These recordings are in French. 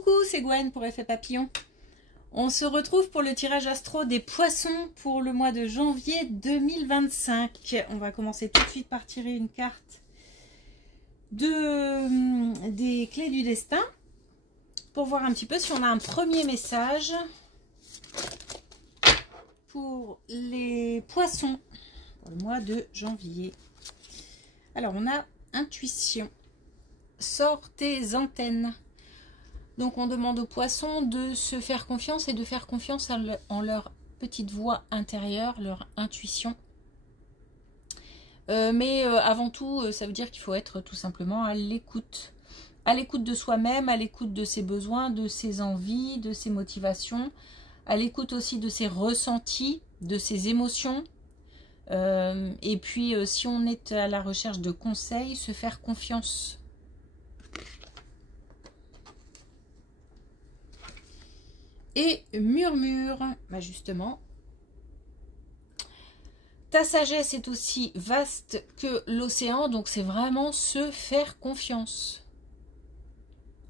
Coucou, c'est Gwen pour Effet Papillon. On se retrouve pour le tirage astro des poissons pour le mois de janvier 2025. On va commencer tout de suite par tirer une carte des clés du destin pour voir un petit peu si on a un premier message pour les poissons pour le mois de janvier. Alors on a intuition. Sors tes antennes. Donc on demande aux poissons de se faire confiance et de faire confiance en leur petite voix intérieure, leur intuition. Mais avant tout, ça veut dire qu'il faut être tout simplement à l'écoute. À l'écoute de soi-même, à l'écoute de ses besoins, de ses envies, de ses motivations, à l'écoute aussi de ses ressentis, de ses émotions. Et puis si on est à la recherche de conseils, se faire confiance. Et murmure, bah justement, ta sagesse est aussi vaste que l'océan, donc c'est vraiment se faire confiance.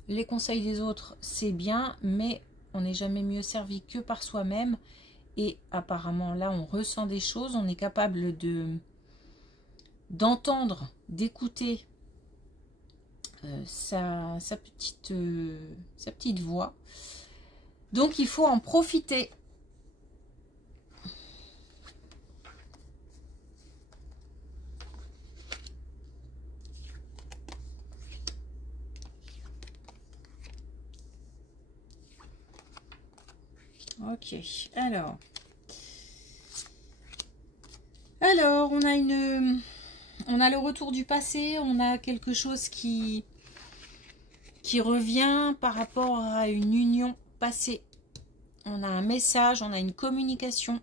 Les conseils des autres, c'est bien, mais on n'est jamais mieux servi que par soi-même. Et apparemment, là, on ressent des choses, on est capable d'entendre, d'écouter sa petite voix. Donc, il faut en profiter. Ok, alors, on a le retour du passé, on a quelque chose qui revient par rapport à une union passée. On a un message, on a une communication.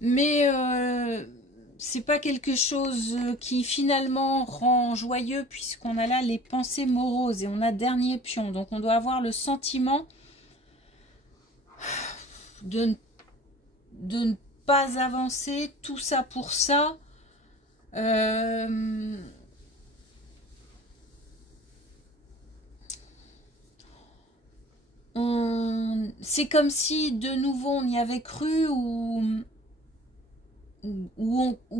Mais c'est pas quelque chose qui finalement rend joyeux puisqu'on a là les pensées moroses et on a dernier pion. Donc on doit avoir le sentiment de ne pas avancer, tout ça pour ça. C'est comme si de nouveau on y avait cru ou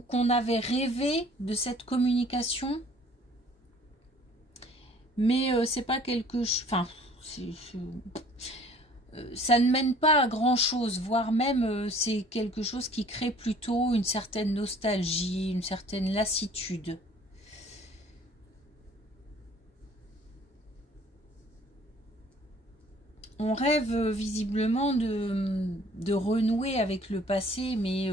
qu'on avait rêvé de cette communication, mais c'est pas quelque chose, enfin ça ne mène pas à grand chose, voire même c'est quelque chose qui crée plutôt une certaine nostalgie, une certaine lassitude. On rêve visiblement de renouer avec le passé, mais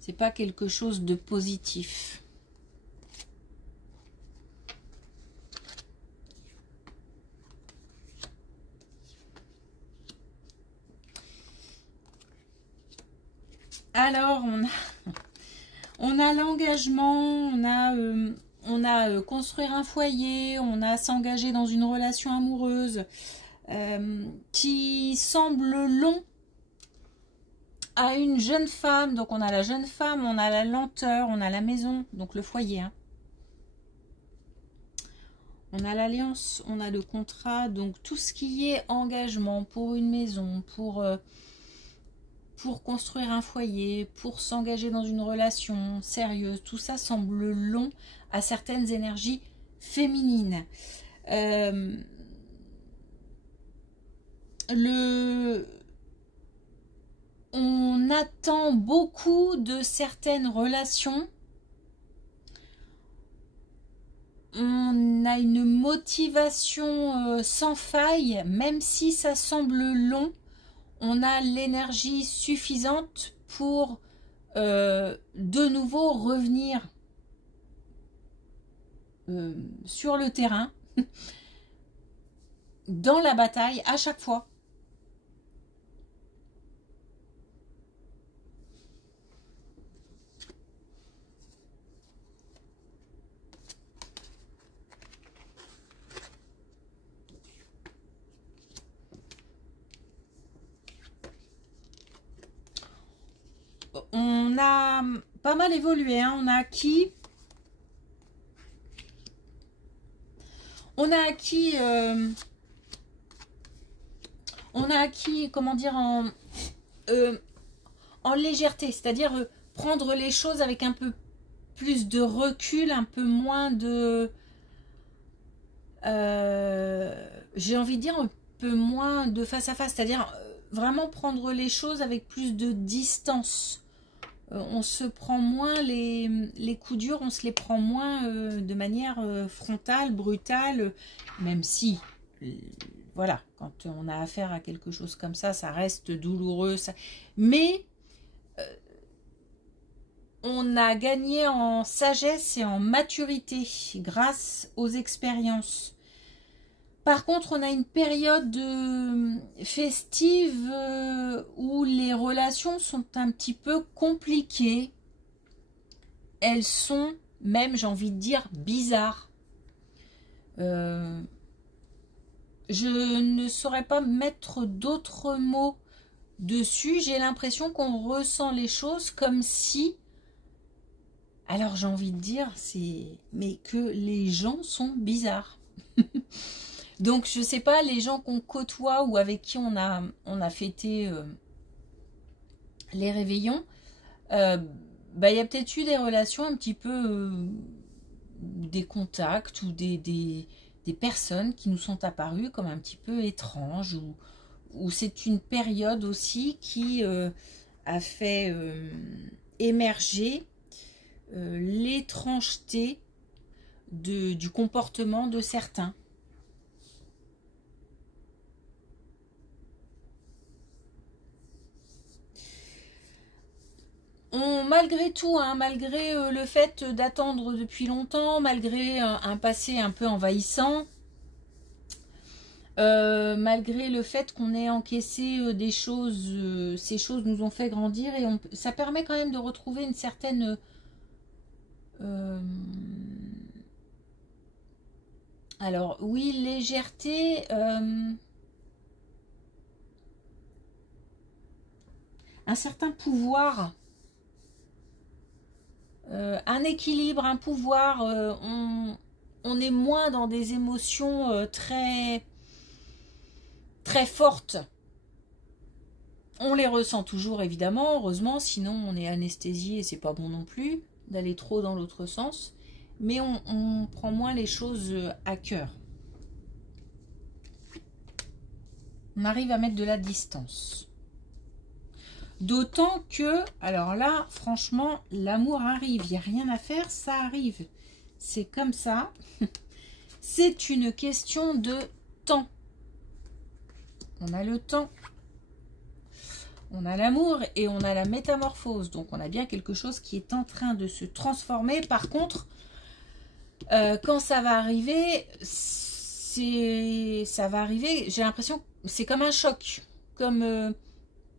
c'est pas quelque chose de positif. Alors, on a l'engagement, on a construire un foyer, on a s'engager dans une relation amoureuse qui semble long à une jeune femme. Donc on a la jeune femme, on a la lenteur, on a la maison, donc le foyer. Hein. On a l'alliance, on a le contrat, donc tout ce qui est engagement pour une maison, pour construire un foyer, pour s'engager dans une relation sérieuse, tout ça semble long à certaines énergies féminines. On attend beaucoup de certaines relations. On a une motivation sans faille, même si ça semble long. On a l'énergie suffisante pour de nouveau revenir sur le terrain, dans la bataille à chaque fois. On a a pas mal évolué, hein. On a acquis, comment dire, en légèreté, c'est-à-dire prendre les choses avec un peu plus de recul, un peu moins de... j'ai envie de dire un peu moins de face à face, c'est-à-dire vraiment prendre les choses avec plus de distance. On se prend moins les coups durs, on se les prend moins de manière frontale, brutale, même si, voilà, quand on a affaire à quelque chose comme ça reste douloureux. Mais on a gagné en sagesse et en maturité grâce aux expériences. Par contre, on a une période festive où les relations sont un petit peu compliquées. Elles sont même, j'ai envie de dire, bizarres. Je ne saurais pas mettre d'autres mots dessus. J'ai l'impression qu'on ressent les choses comme si... Alors j'ai envie de dire, mais que les gens sont bizarres. Donc je sais pas, les gens qu'on côtoie ou avec qui on a fêté les réveillons, il y a peut-être eu des relations un petit peu, des contacts ou des personnes qui nous sont apparues comme un petit peu étranges, ou c'est une période aussi qui a fait émerger l'étrangeté du comportement de certains. Malgré tout, hein, malgré le fait d'attendre depuis longtemps, malgré un passé un peu envahissant, malgré le fait qu'on ait encaissé des choses, ces choses nous ont fait grandir, et ça permet quand même de retrouver une certaine... alors oui, légèreté, un certain pouvoir, un équilibre, un pouvoir, on est moins dans des émotions très fortes. On les ressent toujours évidemment, heureusement, sinon on est anesthésié et c'est pas bon non plus d'aller trop dans l'autre sens, mais on prend moins les choses à cœur. On arrive à mettre de la distance. D'autant que, alors là, franchement, l'amour arrive, il n'y a rien à faire, ça arrive. C'est comme ça. C'est une question de temps. On a le temps. On a l'amour et on a la métamorphose. Donc on a bien quelque chose qui est en train de se transformer. Par contre, quand ça va arriver, j'ai l'impression que c'est comme un choc. Comme...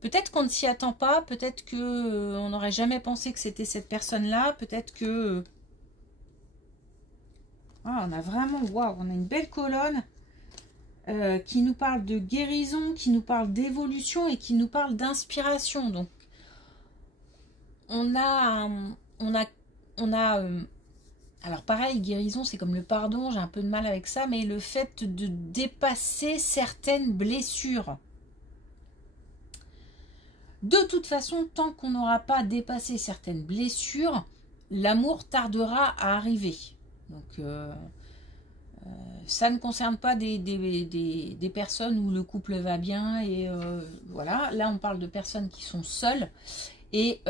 peut-être qu'on ne s'y attend pas, peut-être que on n'aurait jamais pensé que c'était cette personne-là, peut-être que... Ah, on a vraiment... Waouh, on a une belle colonne qui nous parle de guérison, qui nous parle d'évolution et qui nous parle d'inspiration. Donc, on a alors pareil, guérison, c'est comme le pardon, j'ai un peu de mal avec ça, mais le fait de dépasser certaines blessures. De toute façon, tant qu'on n'aura pas dépassé certaines blessures, l'amour tardera à arriver. Donc, ça ne concerne pas des personnes où le couple va bien. Et voilà, là, on parle de personnes qui sont seules et,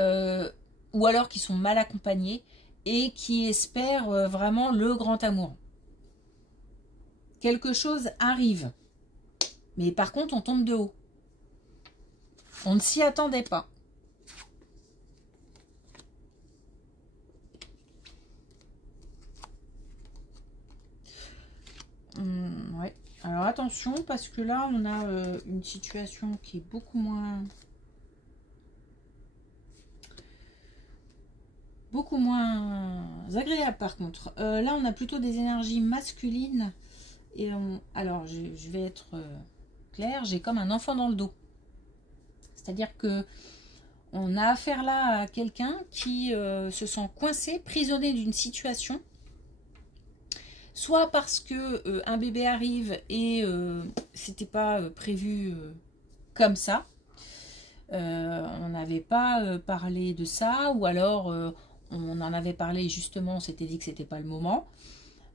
ou alors qui sont mal accompagnées et qui espèrent vraiment le grand amour. Quelque chose arrive. Mais par contre, on tombe de haut. On ne s'y attendait pas. Ouais. Alors attention, parce que là, on a une situation qui est beaucoup moins agréable par contre. Là, on a plutôt des énergies masculines. Et alors, je vais être claire, j'ai comme un enfant dans le dos. C'est-à-dire que On a affaire là à quelqu'un qui se sent coincé, prisonnier d'une situation, soit parce que un bébé arrive et c'était pas prévu comme ça, on n'avait pas parlé de ça, ou alors on en avait parlé justement, on s'était dit que c'était pas le moment.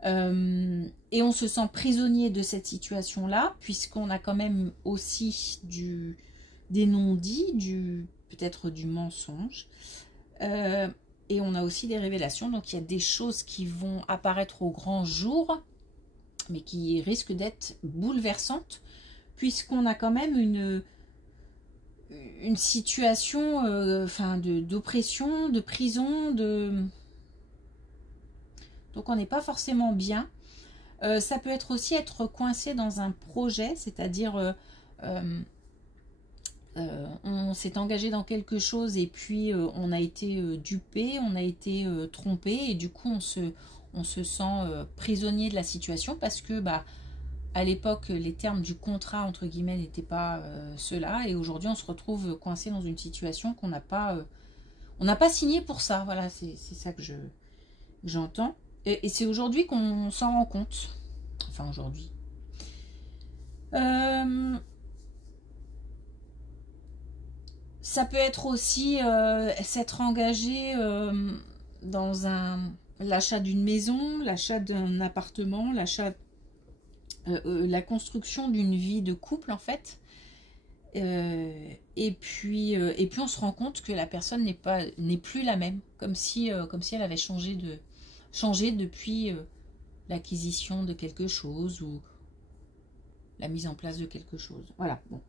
Et on se sent prisonnier de cette situation-là, puisqu'on a quand même aussi des non-dits, peut-être du mensonge. Et on a aussi des révélations, donc il y a des choses qui vont apparaître au grand jour, mais qui risquent d'être bouleversantes, puisqu'on a quand même une situation d'oppression, de prison, donc on n'est pas forcément bien. Ça peut être aussi être coincé dans un projet, c'est-à-dire on s'est engagé dans quelque chose et puis on a été dupé, on a été trompé, et du coup on se sent prisonnier de la situation parce que à l'époque les termes du contrat entre guillemets n'étaient pas ceux-là, et aujourd'hui on se retrouve coincé dans une situation qu'on n'a pas signé pour ça. Voilà, c'est ça que j'entends. Et c'est aujourd'hui qu'on s'en rend compte. Enfin, aujourd'hui. Ça peut être aussi s'être engagé dans l'achat d'une maison, l'achat d'un appartement, la construction d'une vie de couple, en fait. Et puis on se rend compte que la personne n'est plus la même, comme si elle avait changé depuis l'acquisition de quelque chose ou la mise en place de quelque chose. Voilà, bon.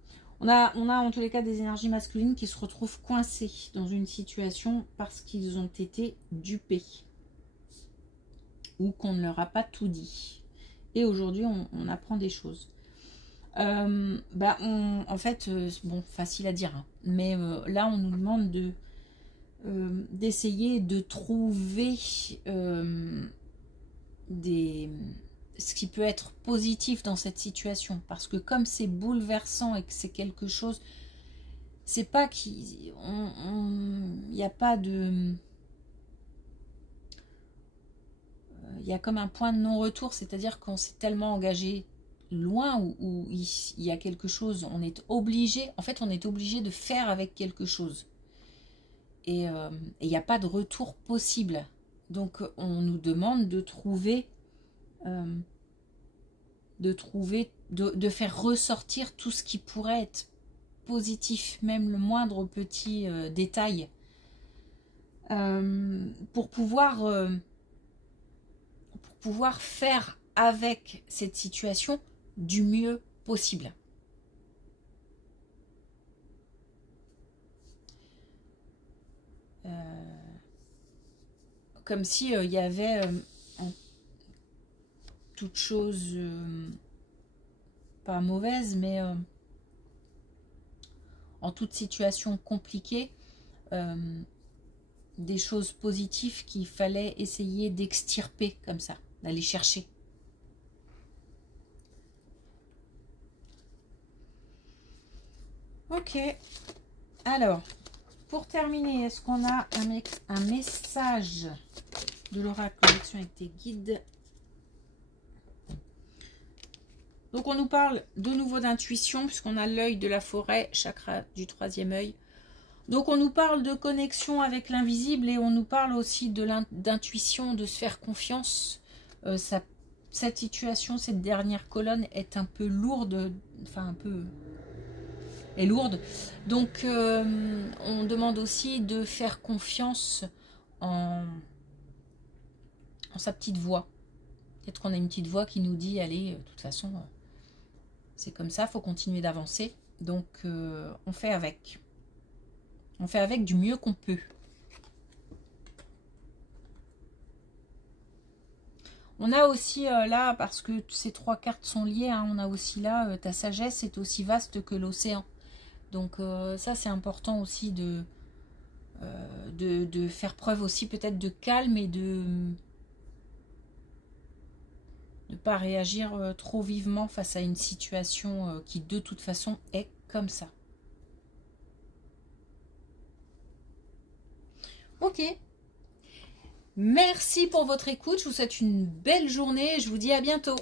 On a en tous les cas des énergies masculines qui se retrouvent coincées dans une situation parce qu'ils ont été dupés ou qu'on ne leur a pas tout dit. Et aujourd'hui, on apprend des choses. En fait, bon, facile à dire, hein, mais là, on nous demande d'essayer de trouver ce qui peut être positif dans cette situation, parce que comme c'est bouleversant et que c'est quelque chose, c'est pas qu'il n'y a pas de, il y a comme un point de non-retour, c'est-à-dire qu'on s'est tellement engagé loin où il y a quelque chose, on est obligé, en fait on est obligé de faire avec quelque chose, et il n'y a pas de retour possible. Donc on nous demande de faire ressortir tout ce qui pourrait être positif, même le moindre petit détail, pour pouvoir faire avec cette situation du mieux possible. Comme si il y avait en toute chose pas mauvaise, mais en toute situation compliquée, des choses positives qu'il fallait essayer d'extirper comme ça, d'aller chercher. Ok, alors, pour terminer, est-ce qu'on a un message de l'oracle connexion avec tes guides? Donc on nous parle de nouveau d'intuition, puisqu'on a l'œil de la forêt, chakra du troisième œil. Donc on nous parle de connexion avec l'invisible, et on nous parle aussi d'intuition, de se faire confiance. Cette situation, cette dernière colonne est un peu lourde, est lourde. Donc on demande aussi de faire confiance en sa petite voix. Peut-être qu'on a une petite voix qui nous dit, allez, de toute façon, c'est comme ça, il faut continuer d'avancer. Donc on fait avec. On fait avec du mieux qu'on peut. On a aussi là, parce que ces trois cartes sont liées, hein, on a aussi là, ta sagesse est aussi vaste que l'océan. Donc ça c'est important aussi de faire preuve aussi peut-être de calme et de ne pas réagir trop vivement face à une situation qui de toute façon est comme ça. Ok. Merci pour votre écoute. Je vous souhaite une belle journée. Je vous dis à bientôt.